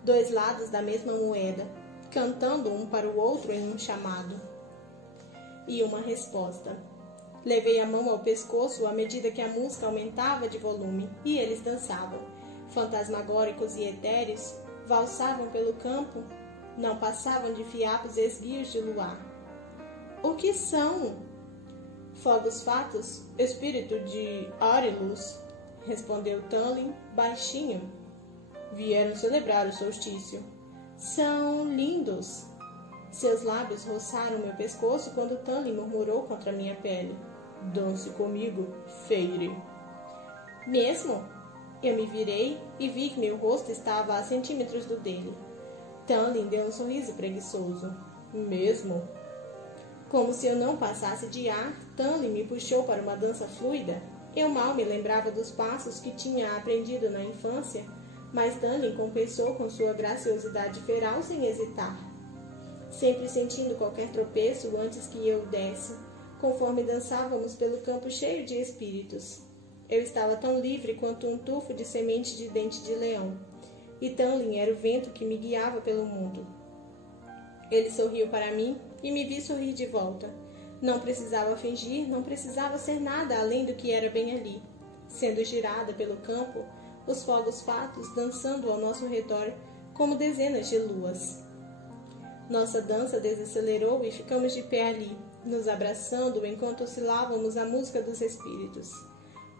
dois lados da mesma moeda, cantando um para o outro em um chamado. E uma resposta. Levei a mão ao pescoço à medida que a música aumentava de volume, e eles dançavam. Fantasmagóricos e etéreos, valsavam pelo campo, não passavam de fiapos esguios de luar. O que são? Fogos fatos, espírito de Arilus, respondeu Tanley, baixinho. Vieram celebrar o solstício. São lindos. Seus lábios roçaram meu pescoço quando Tanley murmurou contra minha pele. Dance comigo, Feyre. Mesmo? Eu me virei e vi que meu rosto estava a centímetros do dele. Tanley deu um sorriso preguiçoso. Mesmo? Como se eu não passasse de ar, Tanley me puxou para uma dança fluida. Eu mal me lembrava dos passos que tinha aprendido na infância, mas Tanley compensou com sua graciosidade feral sem hesitar, sempre sentindo qualquer tropeço antes que eu desse, conforme dançávamos pelo campo cheio de espíritos. Eu estava tão livre quanto um tufo de semente de dente de leão, e Tanley era o vento que me guiava pelo mundo. Ele sorriu para mim e me vi sorrir de volta. Não precisava fingir, não precisava ser nada além do que era bem ali. Sendo girada pelo campo, os fogos fatos dançando ao nosso redor como dezenas de luas. Nossa dança desacelerou e ficamos de pé ali, nos abraçando enquanto oscilávamos a música dos espíritos.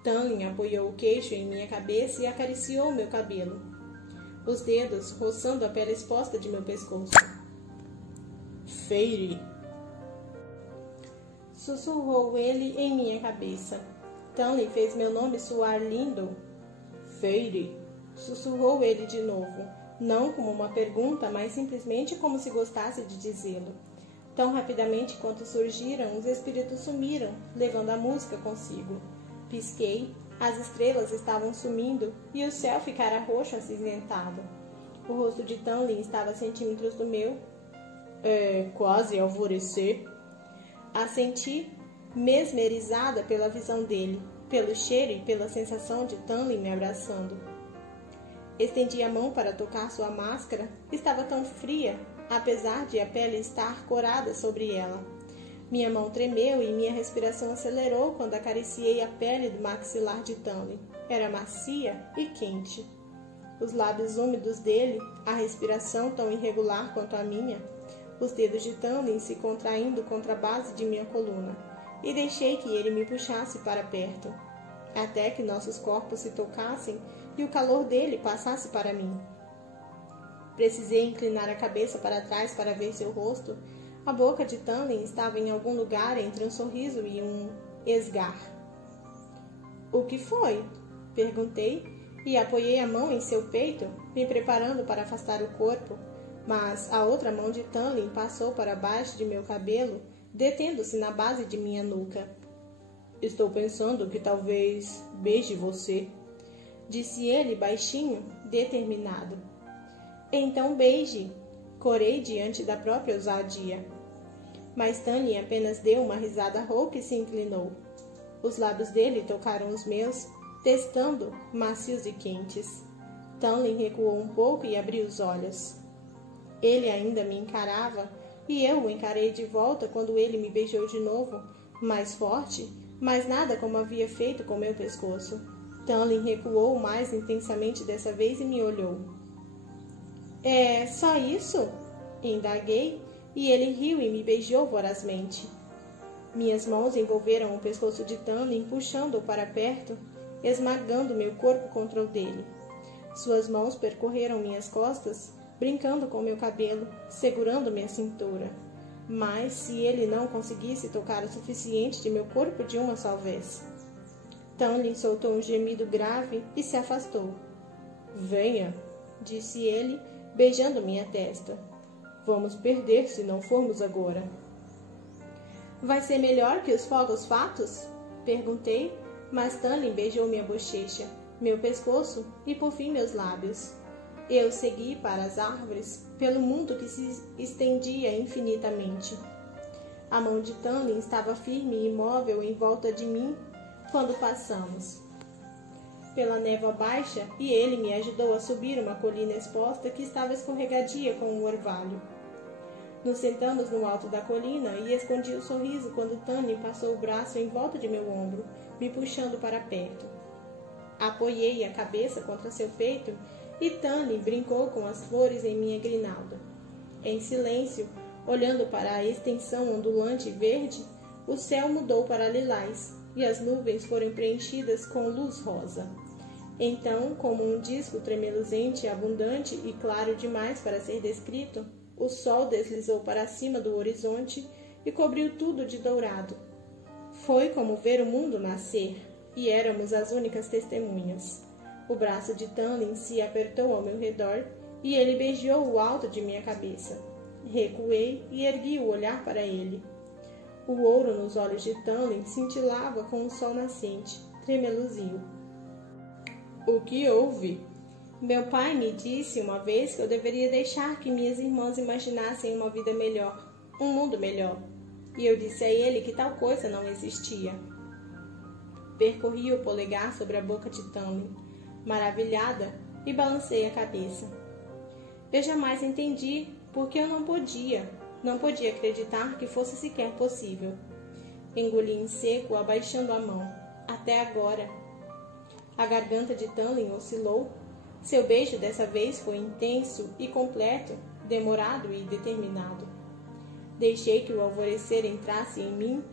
Tanley apoiou o queixo em minha cabeça e acariciou meu cabelo, os dedos roçando a pele exposta de meu pescoço. Feyre, sussurrou ele em minha cabeça. Tanley fez meu nome soar lindo. Feyre, sussurrou ele de novo, não como uma pergunta, mas simplesmente como se gostasse de dizê-lo. Tão rapidamente quanto surgiram, os espíritos sumiram, levando a música consigo. Pisquei, as estrelas estavam sumindo e o céu ficara roxo acinzentado. O rosto de Tanley estava a centímetros do meu. É quase alvorecer. Assenti, mesmerizada pela visão dele, pelo cheiro e pela sensação de Tanley me abraçando. Estendi a mão para tocar sua máscara. Estava tão fria, apesar de a pele estar corada sobre ela. Minha mão tremeu e minha respiração acelerou quando acariciei a pele do maxilar de Tanley. Era macia e quente. Os lábios úmidos dele, a respiração tão irregular quanto a minha, os dedos de Tanley se contraindo contra a base de minha coluna, e deixei que ele me puxasse para perto, até que nossos corpos se tocassem e o calor dele passasse para mim. Precisei inclinar a cabeça para trás para ver seu rosto. A boca de Tanley estava em algum lugar entre um sorriso e um esgar. O que foi? Perguntei e apoiei a mão em seu peito, me preparando para afastar o corpo, mas a outra mão de Tanley passou para baixo de meu cabelo, detendo-se na base de minha nuca. Estou pensando que talvez beije você, disse ele baixinho, determinado. Então beije, corei diante da própria ousadia. Mas Tanley apenas deu uma risada rouca e se inclinou. Os lábios dele tocaram os meus, testando, macios e quentes. Tanley recuou um pouco e abriu os olhos. Ele ainda me encarava, e eu o encarei de volta quando ele me beijou de novo, mais forte, mas nada como havia feito com meu pescoço. Tanley recuou mais intensamente dessa vez e me olhou. É só isso? Indaguei, e ele riu e me beijou vorazmente. Minhas mãos envolveram o pescoço de Tanley, puxando-o para perto, esmagando meu corpo contra o dele. Suas mãos percorreram minhas costas, brincando com meu cabelo, segurando minha cintura. Mas se ele não conseguisse tocar o suficiente de meu corpo de uma só vez. Tanley soltou um gemido grave e se afastou. Venha, disse ele, beijando minha testa. Vamos perder se não formos agora. Vai ser melhor que os fogos fatos? Perguntei, mas Tanley beijou minha bochecha, meu pescoço e por fim meus lábios. Eu segui para as árvores, pelo mundo que se estendia infinitamente. A mão de Tanley estava firme e imóvel em volta de mim quando passamos pela névoa baixa e ele me ajudou a subir uma colina exposta que estava escorregadia com um orvalho. Nos sentamos no alto da colina e escondi o sorriso quando Tanley passou o braço em volta de meu ombro, me puxando para perto. Apoiei a cabeça contra seu peito e Tanley brincou com as flores em minha grinalda. Em silêncio, olhando para a extensão ondulante e verde, o céu mudou para lilás e as nuvens foram preenchidas com luz rosa. Então, como um disco tremeluzente, abundante e claro demais para ser descrito, o sol deslizou para cima do horizonte e cobriu tudo de dourado. Foi como ver o mundo nascer, e éramos as únicas testemunhas. O braço de Tanley se apertou ao meu redor e ele beijou o alto de minha cabeça. Recuei e ergui o olhar para ele. O ouro nos olhos de Tanley cintilava com o sol nascente, tremeluzio. O que houve? Meu pai me disse uma vez que eu deveria deixar que minhas irmãs imaginassem uma vida melhor, um mundo melhor. E eu disse a ele que tal coisa não existia. Percorri o polegar sobre a boca de Tanley, maravilhada, e balancei a cabeça. Eu jamais entendi porque eu não podia acreditar que fosse sequer possível. Engoli em seco, abaixando a mão. Até agora. A garganta de Tanley oscilou. Seu beijo dessa vez foi intenso e completo, demorado e determinado. Deixei que o alvorecer entrasse em mim,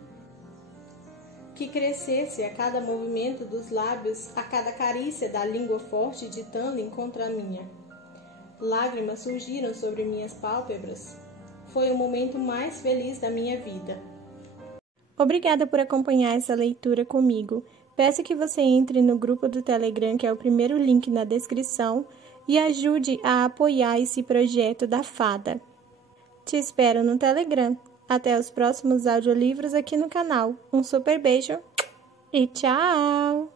que crescesse a cada movimento dos lábios, a cada carícia da língua forte de Tanley contra a minha. Lágrimas surgiram sobre minhas pálpebras. Foi o momento mais feliz da minha vida. Obrigada por acompanhar essa leitura comigo. Peço que você entre no grupo do Telegram, que é o primeiro link na descrição, e ajude a apoiar esse projeto da Fada. Te espero no Telegram. Até os próximos audiolivros aqui no canal. Um super beijo e tchau!